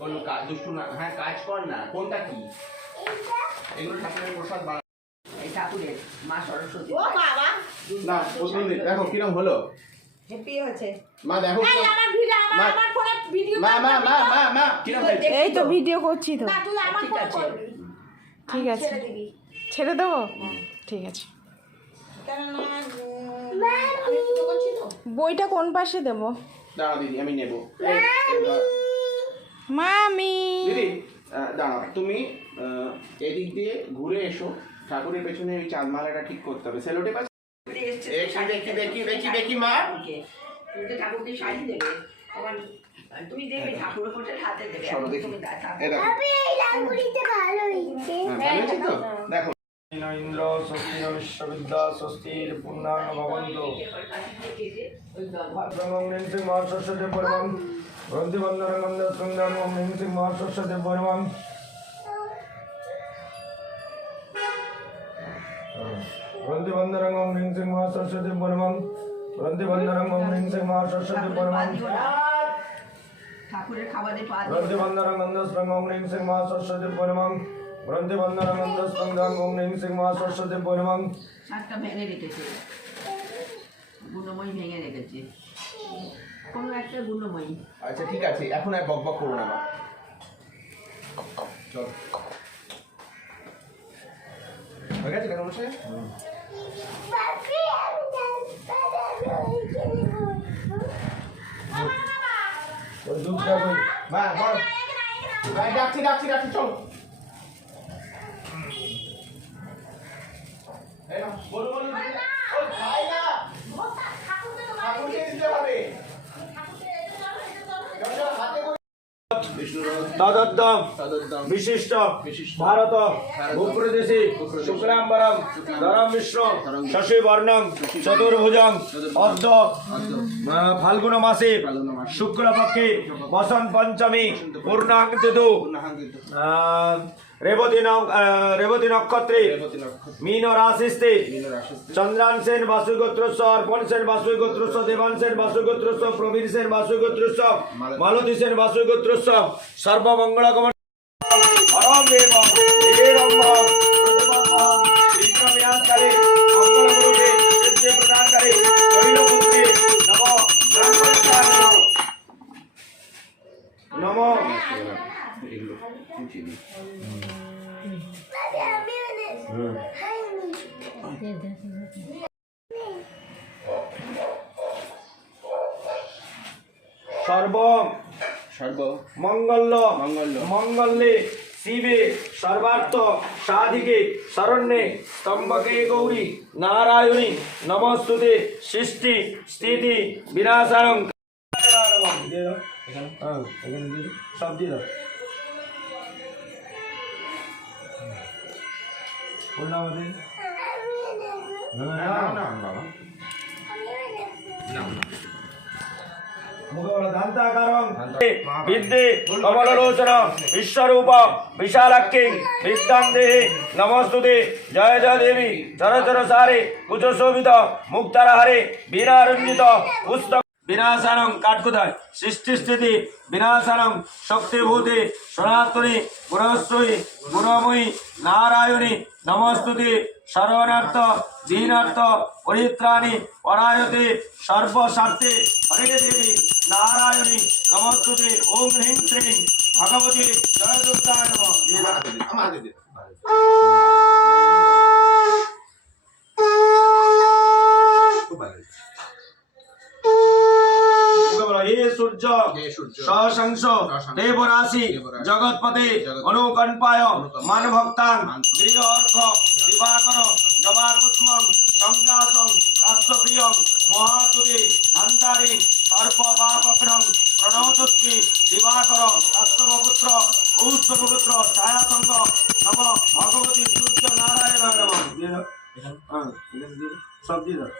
বলো কাজ দুষ্টু না, হ্যাঁ কাজ কর না। কোনটা কি এগুলো? ঠাকুরের প্রসাদ বানা, এই ঠাকুরের মা সরস্বতী। ও বাবা না প্রথম দিন দেখো কিরকম হলো। হ্যাপি হয়েছে মা, দেখো এই আমার ভিডিও, আমার ফোনে ভিডিও। মা মা মা মা মা কিরকম হয়েছে? এই তো ভিডিও করছি তো। না তুই আমার ফোনে করবি। ঠিক আছে, ছেড়ে দেবো। ঠিক আছে, কেন না আমি তো করছি তো। বইটা কোন পাশে দেবো? দাঁড়া দিদি আমি নেব। মামি দিদি দাঁড়াও, তুমি এদিক দিয়ে ঘুরে এসো। ঠাকুরের পেছনে ওই চাঁদমালাটা ঠিক করতে হবে। সেলোটেপ আছে? দেখি দেখি দেখি দেখি মা, তুমি তো ঠাকুরকে শাড়ি দেবে, তুমি দেবে ঠাকুরের কোটে হাতে দেবে। সরো দেখি, এই দেখো এই রাঙ্গুলিতে ভালো হয়েছে। ভালো হয়েছে তো? দেখো ইন্দ্র স্বস্তি বিশ্ববিদ্যা স্বস্তির পূর্ণাঙ্গ ভবন্তু সিং মহাসরস্বতী পরমং গ্রন্থিবন্ধনগন্ধ সুন্দর ওম হ্রিং সিং মহাসরস্বতী পরমং গ্রন্থিবন্ধনং ওম হ্রিং সিং মহাসরস্বতী পরমং গ্রন্থিবন্ধনং ওম হ্রিং সিং মহাসরস্বতী পরমং ঠাকুরের খাবারে পা দিও। গ্রন্থিবন্ধনং গন্ধস্পং ওম হ্রিং সিং মহাসরস্বতী পরমং গ্রন্থিবন্ধনং গন্ধস্পং ওম হ্রিং সিং মহাসরস্বতী পরমং। শাকটা ভেঙে রেখেছে, গুণময়ী ভেঙে রেখেছে, কোনো একটা গুণময়ী। আচ্ছা ঠিক আছে, এখন আর বকবক করো না মা, চল হয়ে গেছে কেন বসে? বাকি আমি ওই দুধটা কই? মা বল, ভাই ডাকছি ডাকছি ডাকছি, চল। এই না বলো বলো, ওই ভাই না ঠাকুরকে দিতে হবে। তদদ্দম বিশিষ্ট ভারত ভূপ্রদেশে শুক্লাম্বরম ধরম বিষ্ণু শশীবর্ণম চতুর্ভুজং অর্ধ ফাল্গুন মাসে শুক্লপক্ষে বসন্ত পঞ্চমী পূর্ণাঙ্গ তিথি রেবতী নক্ষত্রে মীন রাশিস্তে চন্দ্রান সেন বাসুগোত্রস্ব অর্পণ সেন বাসুগোত্রস্ব দেবান সেন বাসুগোত্রস্ব প্রবীর সেন বাসুগোত্রস্ব মালতী সেন বাসুগোত্রস্ব সর্বমঙ্গল গমন হরম দেবম বিরম্ভম প্রতিপম্মম বিঘ্নবিনাশকারী মঙ্গলগুরুকে সিদ্ধি প্রদানকারী শৈলপুত্রে নমো ব্রহ্মচারিণো নমো। এগুলো মুছে দিই। সর্ব সর্ব মঙ্গল মঙ্গল মঙ্গলে শিবে সর্বার্থ সাধিকে শরণ্যে স্তম্ভকে গৌরী নারায়ণী নমস্তুতে সৃষ্টি স্থিতি বিনাশানং। সব দিয়ে দাও। পূর্ণাবতী বিদ্যে কমললোচন বিশ্বরূপ বিশালাক্ষী বিদ্যান্তে নমস্তুতে জয় জয় দেবী চরচর সারে কুচশোভিত মুক্তারহারে বীরারঞ্জিত পুস্তক বিনাশানং কাঠকুদায় সৃষ্টি স্থিতি বিনাশানং শক্তিভূতে সনাতনী গুণশ্রী গুণময়ী নারায়ণী নমস্তুতে সর্বনার্থ দীনার্থ পরিত্রাণী পরায়তে সর্বস্বার্থে হরে দেবী নারায়ণী নমস্তুতে ওম হ্রিং শ্রীং ভগবতী জয় দুর্গা নমঃ। হে সূর্য সহসংস দেবরাশি জগৎপতে অনুকম্পায় মানভক্তাং গৃহ অর্ঘ দিবাকর জবাকুষ্মং সংকাশং কাশ্যপ্রিয়ং মহাতুতে ধান্তারি সর্প পাপগ্রহং প্রণতস্মি দিবাকর কাশ্যপপুত্র কৌস্তভপুত্র ছায়াসঙ্গ নম ভগবতী সূর্য নারায়ণ নমঃ। সব দিয়ে দাও।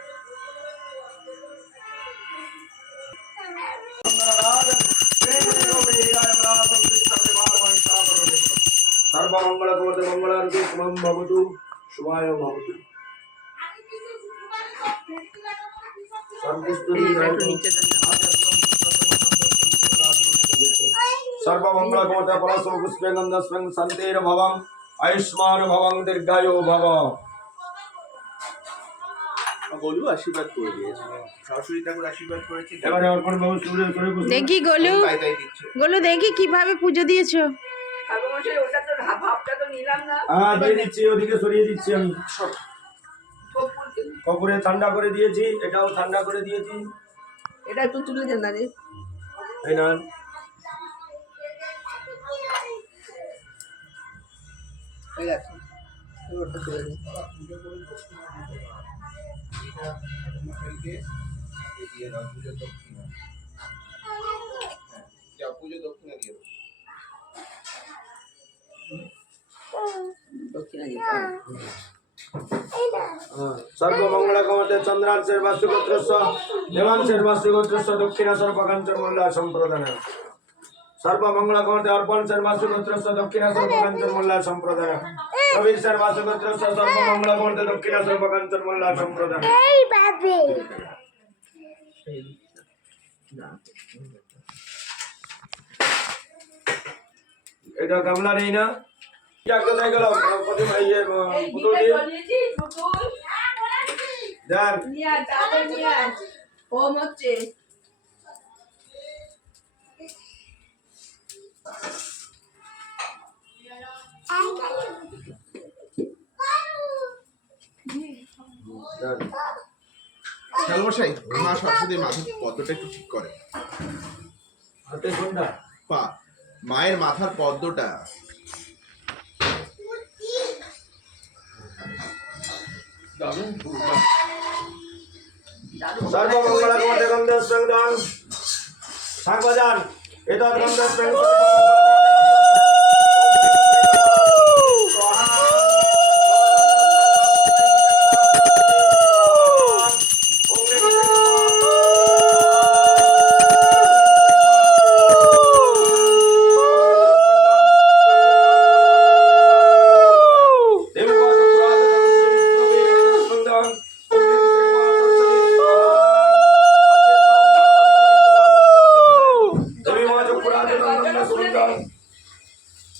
সর্বমঙ্গল মঙ্গলারতি শুভম ভবতু শুভায় ভবতু। सर्वमंगलमूर्ते परस्पर पुष्पे नंदस्मिन् शान्तिर्भवम् आयुष्मान भवं दीर्घायु भव। গোলু আশীর্বাদ করে দিয়েছে, সরস্বতী ঠাকুর আশীর্বাদ করেছে। এবারে অর্পণ বাবু সূর্য সূর্য পুষ্প দেখি গোলু, তাই দিচ্ছে। গোলু দেখি কিভাবে পুজো দিয়েছো। ঠাকুরমশাই ওটা তো ভাবটা তো নিলাম না। হ্যাঁ দিয়ে দিচ্ছি, ওদিকে সরিয়ে দিচ্ছি আমি। কর্পূরকে। কপুরে ঠান্ডা করে দিয়েছি, এটাও ঠান্ডা করে দিয়েছি। এটা একটু তুলে দেন না রে। এই না হয়ে গেছে, ওটা তুলে দেন। পুজো দক্ষিণা দিয়ে দাও। দক্ষিণা দিতে হবে। सर्वमंगलकमते चंद्रांशेर वासुगोत्रस्य देवांशेर वासुगोत्रस्य दक्षिणासर पकांचर मल्ला संप्रदान। सर्वमंगलकमते अर्पणशेर वासुगोत्रस्य दक्षिणासर पकांचर मल्ला संप्रदान। कबीरशेर वासुगोत्रस्य सर्वमंगलकमते दक्षिणासर पकांचर मल्ला संप्रदान। এই বাবে এটা গামলা নেই না, এটা কোথায় গেল? প্রতি ভাইয়ের পুতুল দিয়ে যান। নিয়ে আয়, তাড়াতাড়ি নিয়ে আয়। হোম হচ্ছে। যান। খেলবসাই মা সরস্বতীর মাথার পদ্মটা একটু ঠিক করে। হাতে কোনটা? পা মায়ের মাথার পদ্মটা। सर्वमंगलकमते गन्धस्वंगदान सागबाजान एतत् गन्धस्वंग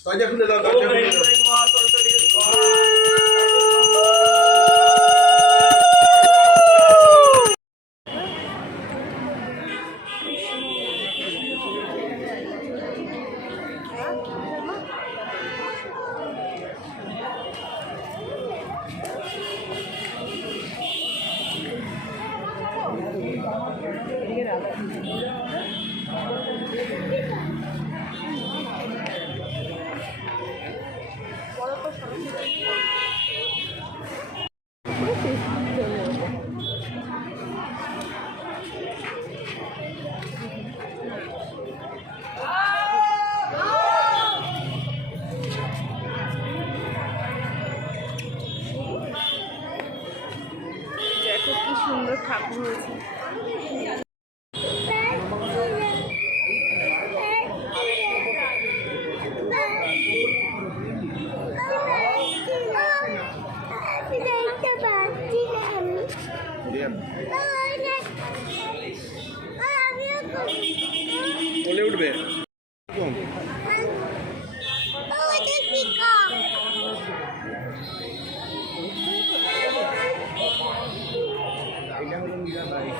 দরজা খুলে দাও, দরজা খুলে দাও। দেখো কি সুন্দর ঠাকুর হয়েছে। বলে উঠবে এটা হলো মীরা বাড়ি।